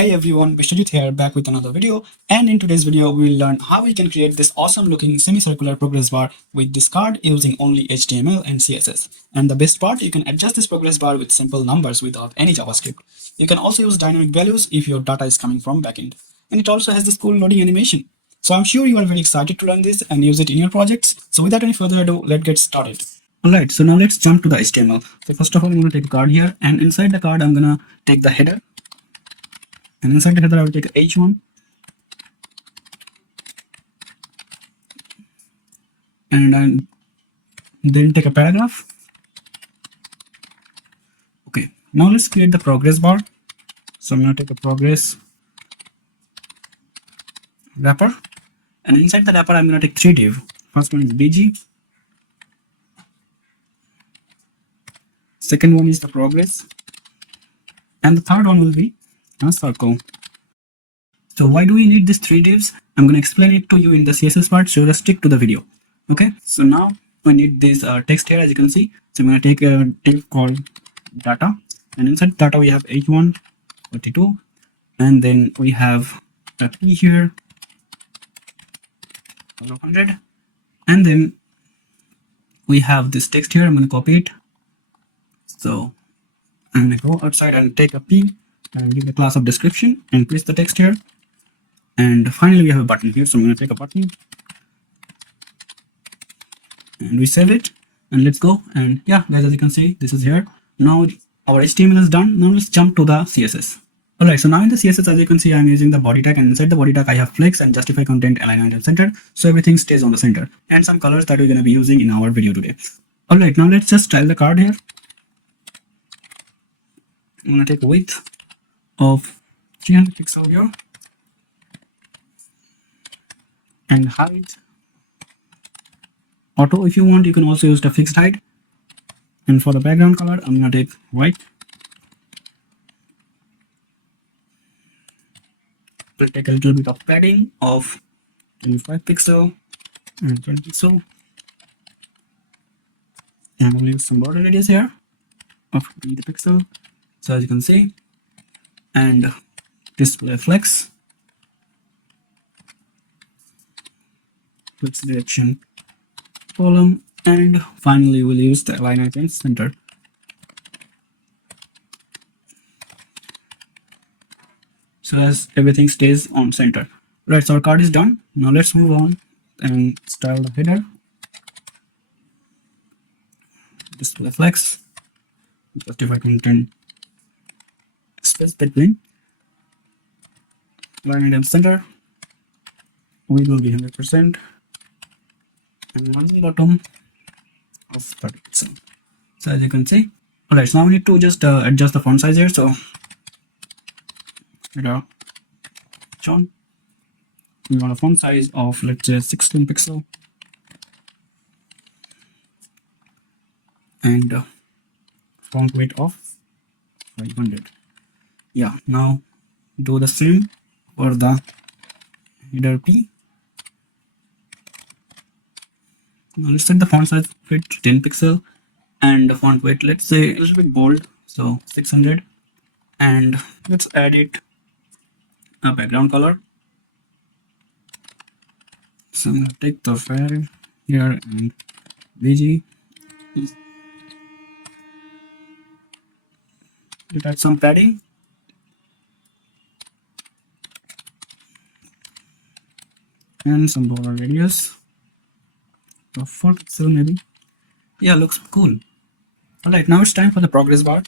Hey everyone, Biswajit here, back with another video. And in today's video, we will learn how we can create this awesome looking semicircular progress bar with this card using only HTML and CSS. And the best part, you can adjust this progress bar with simple numbers without any JavaScript. You can also use dynamic values if your data is coming from backend. And it also has this cool loading animation. So I'm sure you are very excited to learn this and use it in your projects. So without any further ado, let's get started. Alright, so now let's jump to the HTML. So first of all, I'm going to take a card here, and inside the card, I'm going to take the header. And inside the header, I will take H1 and then take a paragraph. Okay, now let's create the progress bar. So I'm going to take a progress wrapper, and inside the wrapper, I'm going to take three div. First one is BG, second one is the progress, and the third one will be a circle. So why do we need these three divs? I'm going to explain it to you in the CSS part, so just stick to the video. Okay, so now we need this text here, as you can see. So I'm going to take a div called data, and inside data we have h1 42, and then we have a p here 100, and then we have this text here. I'm going to copy it. So I'm going to go outside and take a p and give the class of description and paste the text here. And finally, we have a button here. So I'm going to take a button and we save it, and let's go. And yeah, guys, as you can see, this is here. Now our HTML is done. Now let's jump to the CSS. Alright, so now in the CSS, as you can see, I'm using the body tag, and inside the body tag, I have flex and justify content, alignment and center. So everything stays on the center, and some colors that we're going to be using in our video today. Alright, now let's just style the card here. I'm going to take a width of 300 pixels here, and height auto. If you want, you can also use the fixed height. And for the background color, I'm going to take white. We'll take a little bit of padding of 25 pixel and 20 pixel, and we'll use some border radius here of 20 pixel. So as you can see, and display flex direction column, and finally we'll use the alignment and center. So as everything stays on center. Right, so our card is done. Now let's move on and style the header. Display flex, justify content, space between, alignment and center. Width will be 100%, and margin bottom of 30%. So as you can see, alright, so now we need to just adjust the font size here. So John, we want a font size of, let's say, 16 pixel, and font weight of 500. Yeah, now do the same for the header p. Now let's set the font size fit to 10 pixel, and the font weight, let's say, a little bit bold, so 600, and let's add it a background color. So I'm going to take the file here and BG. Let's add some padding. And some border radius of 4 pixel maybe. Yeah, looks cool. Alright, now it's time for the progress bar.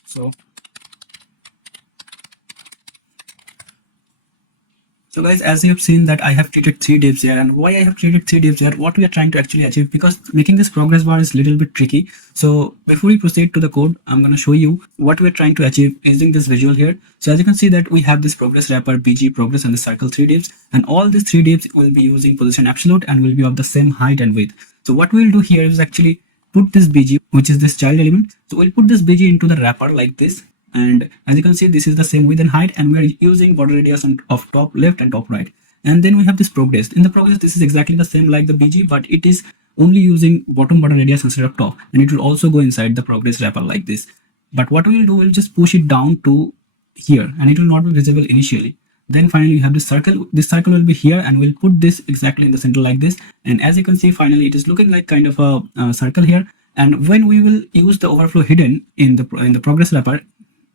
So guys, as you have seen that I have created three divs here, and why I have created three divs here, what we are trying to actually achieve, because making this progress bar is a little bit tricky. So before we proceed to the code, I'm going to show you what we're trying to achieve using this visual here. So as you can see that we have this progress wrapper, BG, progress, and the circle three divs, and all these three divs will be using position absolute and will be of the same height and width. So what we'll do here is actually put this BG, which is this child element. So we'll put this BG into the wrapper like this. And as you can see, this is the same width and height, and we're using border radius of top left and top right. And then we have this progress. In the progress, this is exactly the same like the BG, but it is only using bottom border radius instead of top, and it will also go inside the progress wrapper like this. But what we will do, we'll just push it down to here, and it will not be visible initially. Then finally you have this circle. This circle will be here, and we'll put this exactly in the center like this. And as you can see, finally it is looking like kind of a circle here. And when we will use the overflow hidden in the progress wrapper,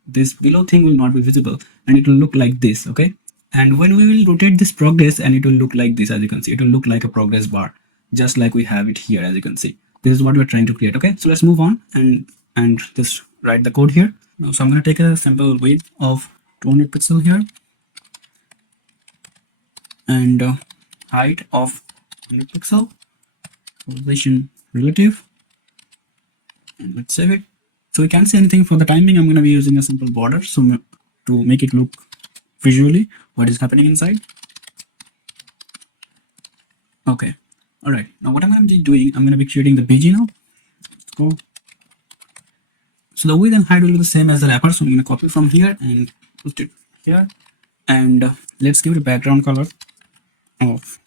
this below thing will not be visible, and it will look like this. Okay, and when we will rotate this progress, and it will look like this. As you can see, it will look like a progress bar, just like we have it here. As you can see, this is what we're trying to create. Okay, so let's move on and just write the code here. Now, so I'm going to take a simple width of 200 pixel here, and height of 100 pixel, position relative, and let's save it. So we can't see anything for the time being. I'm going to be using a simple border so to make it look visually what is happening inside. Okay, all right, now what I'm going to be doing, I'm going to be creating the BG now. Let's go. So the width and height will be the same as the wrapper, so I'm going to copy from here and put it here, and let's give it a background color of,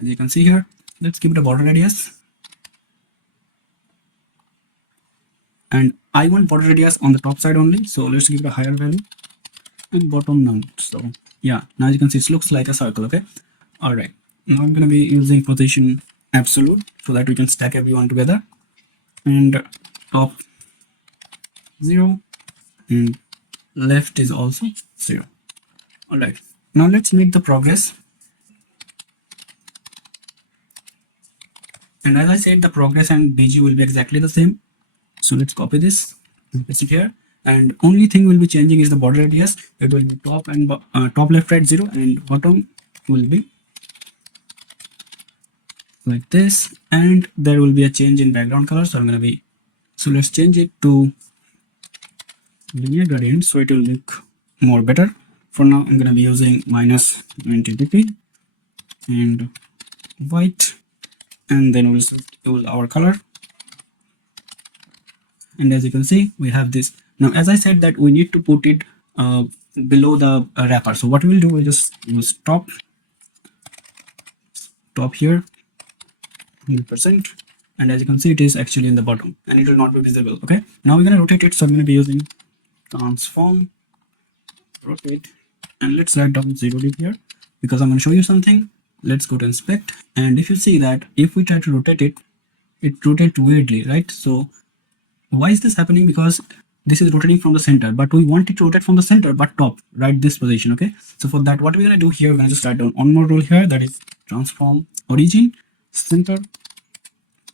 as you can see here, let's give it a border radius, and I want border radius on the top side only, so let's give it a higher value, and bottom none. So yeah, now as you can see, it looks like a circle. Okay, all right, now I'm going to be using position absolute so that we can stack everyone together, and top 0 and left is also 0. All right, now let's make the progress. And as I said, the progress and BG will be exactly the same. So let's copy this and paste it here. And only thing will be changing is the border radius. It will be top and top left right 0, and bottom will be like this. And there will be a change in background color. So I'm going to be, so let's change it to linear gradient so it will look more better. For now, I'm going to be using minus 90 dp and white, and then we'll use our color. And as you can see, we have this. Now, as I said that we need to put it below the wrapper. So what we'll do, we'll just use top here 100%, and as you can see, it is actually in the bottom and it will not be visible. Okay, now we're going to rotate it. So I'm going to be using transform rotate, and let's write down 0 dp here because I'm going to show you something. Let's go to inspect, and if you see that if we try to rotate it, it rotates weirdly, right? So why is this happening? Because this is rotating from the center, but we want it to rotate from the center but top, right? This position. Okay, so for that, what we're going to do here, we're going to just write down one more rule here, that is transform origin center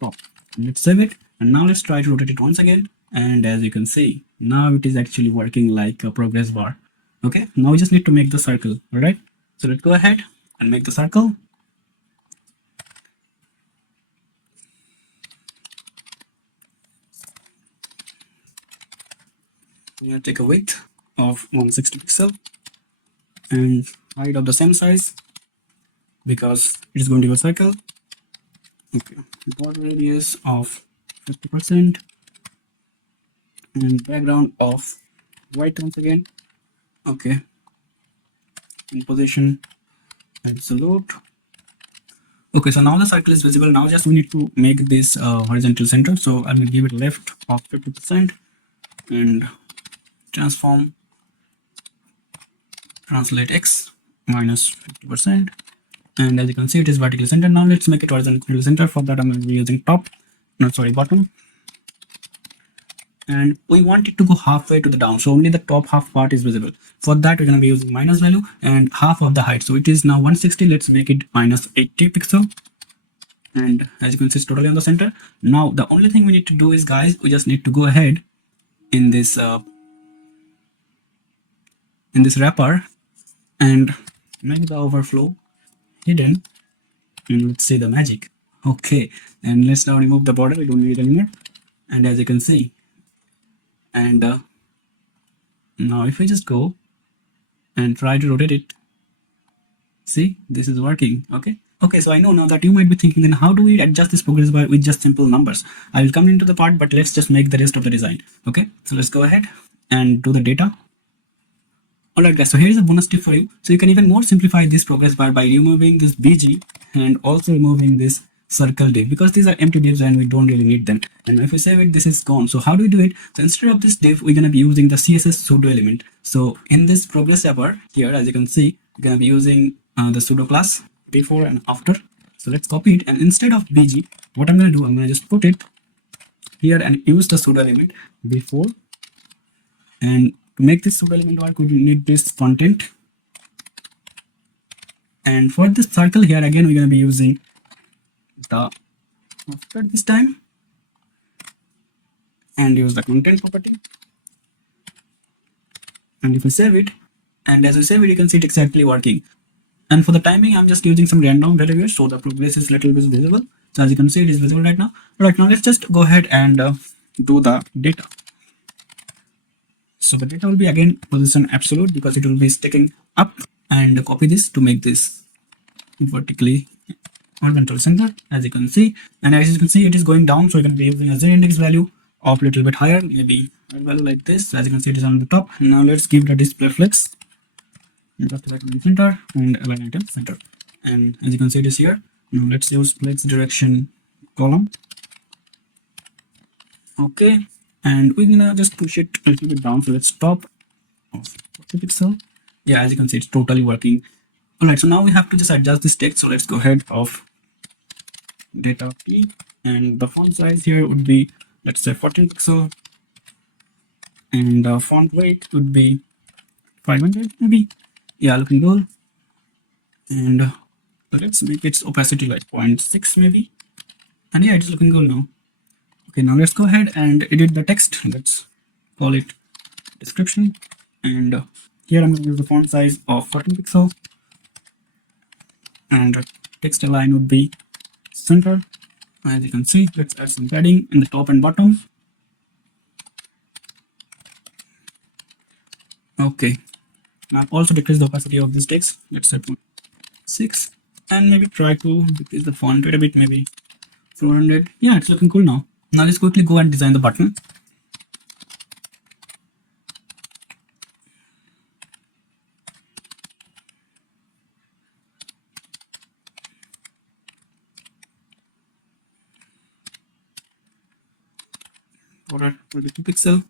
top. Let's save it, and now let's try to rotate it once again. And as you can see, now it is actually working like a progress bar. Okay, now we just need to make the circle. All right, so let's go ahead and make the circle. We're going to take a width of 160 pixel and height of the same size because it is going to be a circle. Okay, border radius of 50% and background of white once again. Okay, in position absolute. Okay, so now the circle is visible. Now just we need to make this horizontal center. So I'm going to give it left of 50% and transform translate x minus 50%, and as you can see, it is vertical center. Now let's make it horizontal center. For that, I'm going to be using bottom, and we want it to go halfway to the down, so only the top half part is visible. For that, we're going to be using minus value and half of the height, so it is now 160. Let's make it minus 80 pixel, and as you can see, it's totally on the center. Now the only thing we need to do is, guys, we just need to go ahead in this wrapper and make the overflow hidden, and let's see the magic. Okay, and let's now remove the border. We don't need it anymore. And as you can see, and now if we just go and try to rotate it, see, this is working. Okay, so I know now that you might be thinking, then how do we adjust this progress bar with just simple numbers? I will come into the part, but let's just make the rest of the design. Okay, so let's go ahead and do the data. Alright guys, so here is a bonus tip for you. So you can even more simplify this progress bar by removing this BG and also removing this circle div, because these are empty divs and we don't really need them. And if we save it, this is gone. So how do we do it? So instead of this div, we're gonna be using the CSS pseudo element. So in this progress bar here, as you can see, we're gonna be using the pseudo class before and after. So let's copy it, and instead of bg, what I'm gonna do, I'm gonna just put it here and use the pseudo element before. And to make this pseudo element work, we need this content. And for this circle here, again, we're going to be using the after this time and use the content property. And if we save it, and as we save it, you can see it exactly working. And for the timing, I'm just using some random value here, so the progress is little bit visible. So as you can see, it is visible right now. Right now, let's just go ahead and do the data. So the data will be again position absolute because it will be sticking up, and copy this to make this vertically horizontal center, as you can see. And as you can see, it is going down, so you can be using a z index value of a little bit higher, maybe a value like this. As you can see, it is on the top. Now let's give the display flex just like in center and align item center. And as you can see, it is here. Now let's use flex direction column. Okay, and we're gonna just push it a little bit down, so let's stop of 40 pixel. Yeah, as you can see, it's totally working. All right, so now we have to just adjust this text. So let's go ahead of data p, and the font size here would be, let's say 14 pixel, and the font weight would be 500 maybe. Yeah, looking good. And so let's make its opacity like 0.6 maybe. And yeah, it's looking good now. Okay, now let's go ahead and edit the text. Let's call it description, and here I'm going to use the font size of 14 pixel, and text align would be center. As you can see, let's add some padding in the top and bottom. Okay, now also decrease the opacity of this text. Let's set 0.6, and maybe try to decrease the font rate a bit, maybe 400. Yeah, it's looking cool now. Now let's quickly go and design the button. Border will be 2 pixel.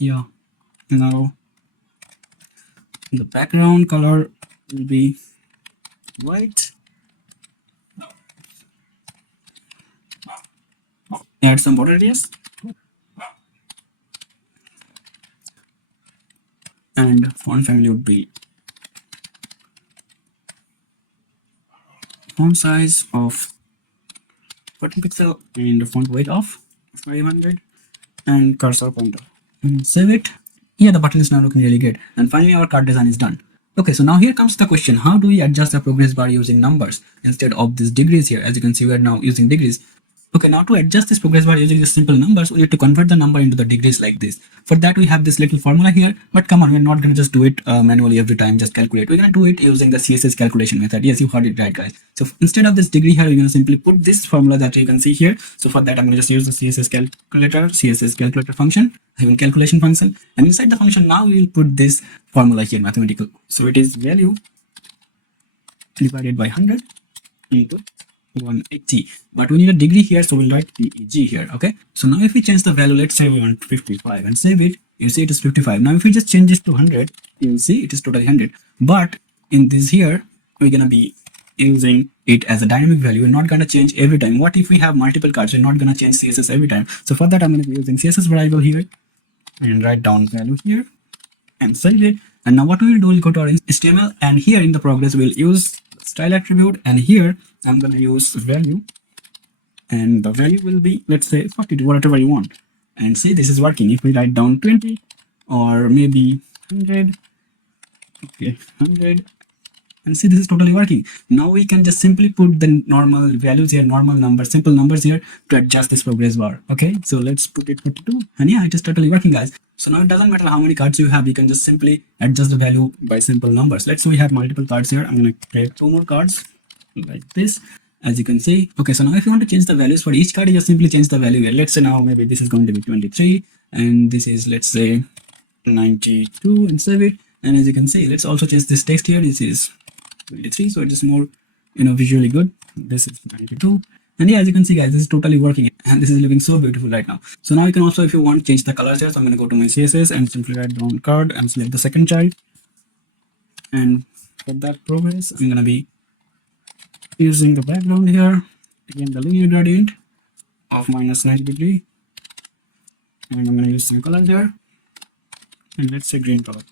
Yeah, now the background color will be white. Add some border radius, and font family would be font size of 14 pixel and font weight of 500, and cursor pointer. And save it. Yeah, the button is now looking really good. And finally, our card design is done. Okay, so now here comes the question: how do we adjust the progress bar using numbers instead of these degrees here? As you can see, we are now using degrees. Okay, now to adjust this progress bar using the simple numbers, we need to convert the number into the degrees like this. For that, we have this little formula here, but come on, we're not going to just do it manually every time, just calculate. We're going to do it using the CSS calculation method. Yes, you heard it right, guys. So instead of this degree here, we're going to simply put this formula that you can see here. So for that, I'm going to just use the CSS calculator function, even calculation function. And inside the function, now we will put this formula here, mathematical. So it is value divided by 100 into 180, but we need a degree here, so we'll write DEG here. Okay, so now if we change the value, let's say we want 55 and save it, you see it is 55. Now if we just change this to 100, you'll see it is totally 100. But in this here, we're gonna be using it as a dynamic value. We're not gonna change every time. What if we have multiple cards? We're not gonna change CSS every time. So for that, I'm gonna be using CSS variable here and write down value here and save it. And now what we will do, we'll go to our HTML, and here in the progress, we'll use style attribute, and here I'm going to use value, and the value will be, let's say 42, whatever you want. And see, this is working. If we write down 20 or maybe 100, okay, 100, and see, this is totally working. Now we can just simply put the normal values here, normal numbers, simple numbers here to adjust this progress bar. Okay, so let's put it 42, and yeah, it is totally working, guys. So now it doesn't matter how many cards you have, you can just simply adjust the value by simple numbers. Let's say we have multiple cards here. I'm going to create 2 more cards like this, as you can see. Okay, so now if you want to change the values for each card, you just simply change the value here. Let's say now maybe this is going to be 23 and this is, let's say, 92 and save it. And as you can see, let's also change this text here. This is 23, so it is more, visually good. This is 92. And yeah, as you can see, guys, this is totally working and this is looking so beautiful right now. So now you can also, if you want, change the colors here. So I'm going to go to my CSS and simply write down card and select the second child. And for that progress, I'm going to be using the background here, again the linear gradient of minus 90 degree, and I'm going to use some color there, and let's say green color.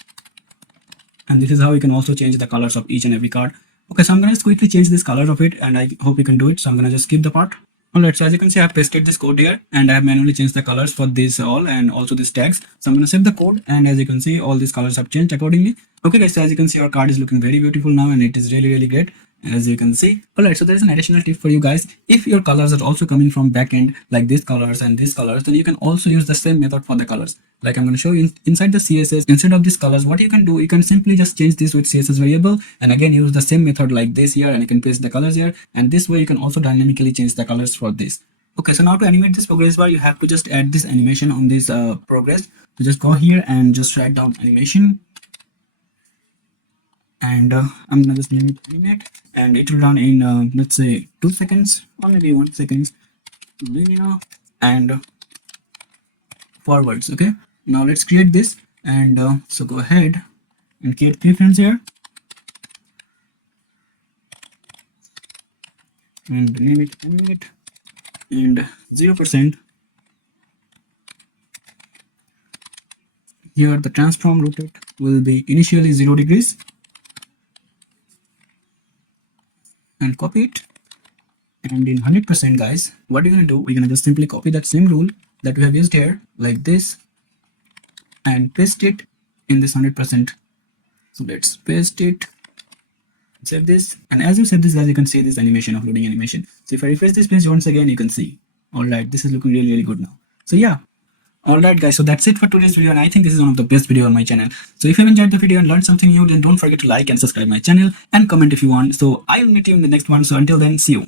And this is how you can also change the colors of each and every card. Okay, so I'm going to just quickly change this color of it, and I hope you can do it. So I'm going to just skip the part. Alright, so as you can see, I have pasted this code here and I have manually changed the colors for this all and also this tags. So I'm going to save the code, and as you can see, all these colors have changed accordingly. Okay guys, so as you can see, our card is looking very beautiful now and it is really great, as you can see. Alright, so there is an additional tip for you guys. If your colors are also coming from backend, like these colors and these colors, then you can also use the same method for the colors. Like I'm going to show you inside the CSS, instead of these colors, what you can do, you can simply just change this with CSS variable and again use the same method like this here, and you can paste the colors here, and this way you can also dynamically change the colors for this. Okay, so now to animate this progress bar, you have to just add this animation on this progress. So just go here and just write down animation, and I'm gonna just name it animate, and it will run in let's say 2 seconds or maybe 1 second, linear and forwards. Okay, now let's create this, and so go ahead and create keyframes here and name it animate, and 0%. Here the transform rotate will be initially 0 degrees, and copy it. And in 100%, guys, what we're gonna do, we're gonna just simply copy that same rule that we have used here like this and paste it in this 100%. So let's paste it, save this, and as you save this, guys, you can see this animation of loading animation. So if I refresh this page once again, you can see, all right, this is looking really good now. So yeah, all right guys, so that's it for today's video, and I think this is one of the best video on my channel. So if you have enjoyed the video and learned something new, then don't forget to like and subscribe my channel and comment if you want. So I will meet you in the next one. So until then, see you.